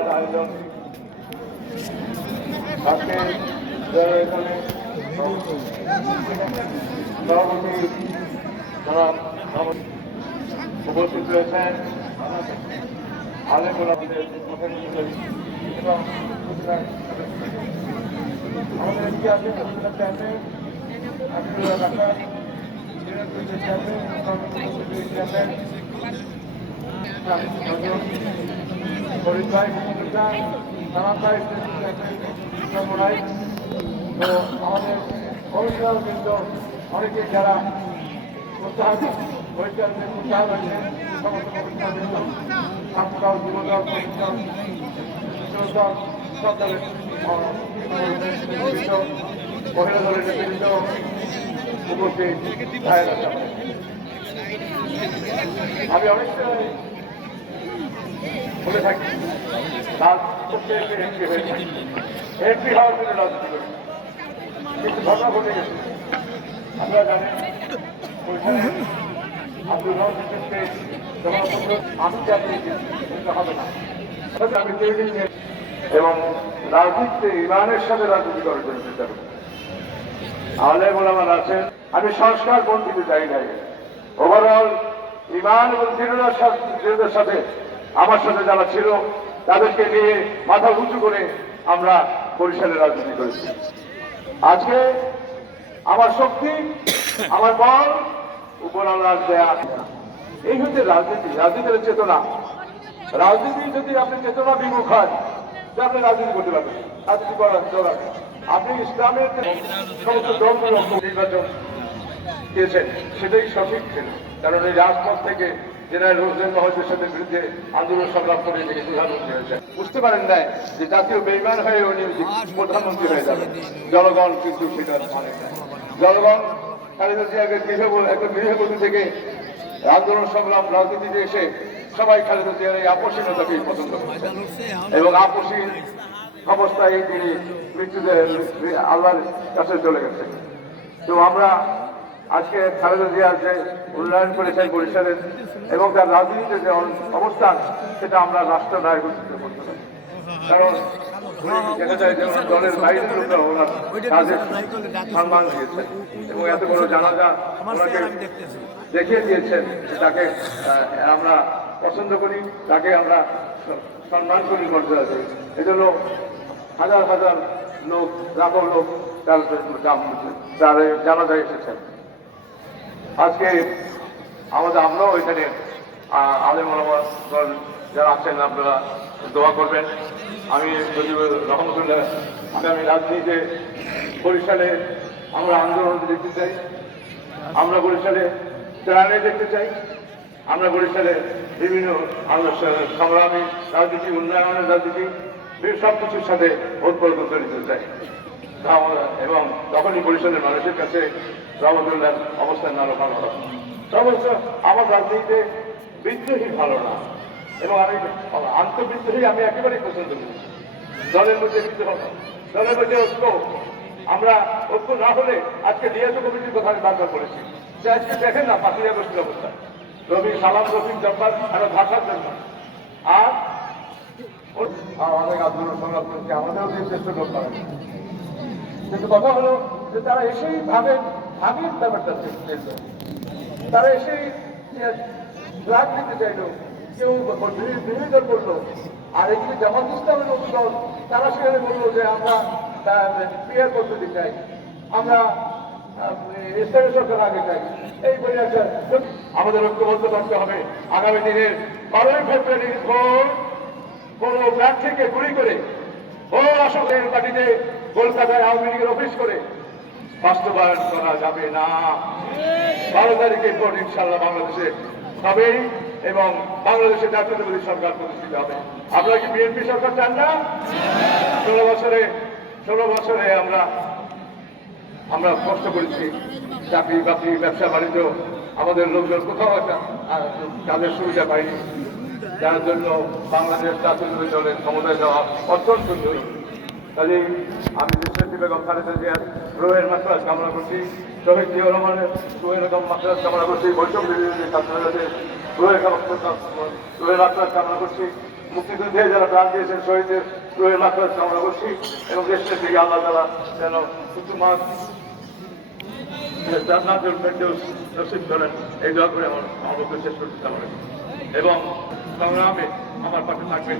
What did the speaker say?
বিরাট আয়োজন। আজকে যারা এখানে সভাপতি যারা উপস্থিত রয়েছেন, আলেমুল আমাদের এবং আমাদের কি আছে চেয়ারম্যান ফরিদ ভাই সালাম ভাই তো আমাদের অভিভাবক কিন্তু অনেকে যারা উৎসাহিত হয়েছেন উৎসাহ হয়েছেন সমস্ত ছাত্রদল যুবদল প্রশিক্ষণ দল সব দলের মহিলা দলের নেতৃত্ব উপস্থিত আমি অনেক সময় বলে থাকি এমপি হয়েছে, এমপি হওয়ার জন্য রাজনীতি করি, কিন্তু ঘটনা ঘটে গেছে। আপনারা জানেন আব্দুল রহমানকে আমি হবে না এবং রাজনীতিতে ইমানের সাথে রাজনীতি করার জন্য চেষ্টা করি। আলেম ওলামারা আছেন, আমি সংস্কার কোন দিতে চাই নাই, ওভারঅল ইমান এবং দৃঢ়তার সাথে আমার সাথে যারা ছিল তাদেরকে নিয়ে মাথা উঁচু করে আমরা বরিশালে রাজনীতি করেছি। আজকে আমার শক্তি, আমার বল উপর আল্লাহর দেয়া, এই হচ্ছে রাজনীতি। রাজনীতির চেতনা। রাজনীতি যদি আপনি চেতনা বিমুখ হন, আপনি রাজনীতি করতে পারবেন, রাজনীতি করার দরকার। আপনি ইসলামের সমস্ত ধর্মের নির্বাচন দিয়েছেন, সেটাই সঠিক ছিল। কারণ এই রাজপথ থেকে জেনারেল হোসেন মহাজের সাথে বিরুদ্ধে আন্দোলন সংগ্রাম করে থেকে প্রধানমন্ত্রী হয়েছে। বুঝতে পারেন নাই যে জাতীয় বেইমান হয়ে উনি প্রধানমন্ত্রী হয়ে যাবে। জনগণ কিন্তু সেটা মানে না। জনগণ খালেদা জিয়াকে একটা গৃহবধূ থেকে আন্দোলন সংগ্রাম রাজনীতিতে এসে সবাই খালেদা জিয়ার এই আপসীনতাকেই পছন্দ করছে এবং আপসী অবস্থায় তিনি মৃত্যুতে আল্লাহর কাছে চলে গেছে। তো আমরা আজকে খালেদা জিয়ার যে উন্নয়ন করেছেন বরিশালের এবং তার রাজনীতিতে যে অবস্থান, সেটা আমরা রাষ্ট্র নায়ক করতে পারি। কারণ দেখা যায় যে দলের বাইরের লোকরা ওনার কাজের সম্মান দিয়েছেন এবং এত বড় জানাজা ওনাকে দেখিয়ে দিয়েছেন। তাকে আমরা পছন্দ করি, তাকে আমরা সম্মান করি, মর্যাদা করি। এজন্য হাজার হাজার লোক, লাখো লোক তার জানাজায় এসেছেন। আজকে আমরাও এখানে আলেম ওলামা যারা আছেন, আপনারা দোয়া করবেন। আমি যদি রহমতুল্লাহ আগামী রাজনীতিতে বরিশালে আমরা আন্দোলন দেখতে চাই, আমরা বরিশালে ত্রাণে দেখতে চাই, আমরা বরিশালে বিভিন্ন সংগ্রামী রাজনীতি, উন্নয়নের রাজনীতি, সব কিছুর সাথে ওতপ্রোত জড়িত চাই। এবং তখনই বরিশালের মানুষের কাছে রহমতুল্লাহর অবস্থান আরো ভালো হবে। অবশ্য আমার রাজনীতিতে বিদ্রোহী ভালো না এবং আমি আন্তঃবিদ্রোহী আমি একেবারেই পছন্দ করি। দলের মধ্যে বিদ্রোহ, দলের মধ্যে ঐক্য। আমরা ঐক্য না হলে আজকে ডিএসও কমিটির কথা আমি বারবার বলেছি যে আজকে দেখেন না 5ই আগস্টের অবস্থা, রবি সালাম রফিক জব্বার আরো ভাষার জন্য আর অনেক আন্দোলন সংগ্রাম করছে, আমাদেরও নির্দিষ্ট লোক করেন। কিন্তু কথা হলো যে তারা এসেই ভাবেন ভাবির ব্যাপারটা, তারা এসেই ফ্ল্যাগ দিতে চাইল, কেউ বিরোধী দল করলো। আর এগুলি জামাত ইসলামের মতো দল, তারা সেখানে বললো যে আমরা পিয়ার পদ্ধতি চাই, আমরা ইসলামী সরকার আগে চাই। এই বলে একটা আমাদের ঐক্যবদ্ধ থাকতে হবে। আগামী দিনের 12ই ফেব্রুয়ারির ভোট কোন প্রার্থীকে গুলি করে ও আসনের পার্টিতে কলকাতায় আওয়ামী লীগের অফিস করে বাস্তবায়ন করা যাবে না। 12 তারিখের ভোট ইনশাল্লাহ বাংলাদেশে হবেই এবং বাংলাদেশে জাতীয়তাবাদী সরকার প্রতিষ্ঠিত হবে। আপনারা কি বিএনপি সরকার চান না? 16 বছরে আমরা কষ্ট করেছি, চাকরি বাকরি ব্যবসা বাণিজ্য আমাদের লোকজন কোথাও একটা কাজের সুবিধা পায়নি, যার জন্য বাংলাদেশ জাতীয়তাবাদী দলের ক্ষমতায় যাওয়া অত্যন্ত জরুরি। কাজে আমি দেশনেত্রী বেগম খালেদা জিয়ার রুহের মাসরাত কামনা করছি, শহীদ জিয়াউর রহমানের রুহের মাসরাত কামনা করছি, বৈষম্য বিরোধী ছাত্রদের রুহের মাসরাত কামনা করছি মুক্তিযুদ্ধে যারা প্রাণ দিয়েছেন শহীদদের রুহের মাত্রার কামনা করছি এবং দেশের দিকে আল্লাহ তাআলা যেন কুতুমান জান্নাতুল ফেরদৌস নসিব করেন এই দোয়া করে আমার বক্তব্য শেষ করতে চাই এবং সংগ্রামে আমার পাশে থাকবেন